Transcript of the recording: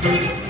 Thank you.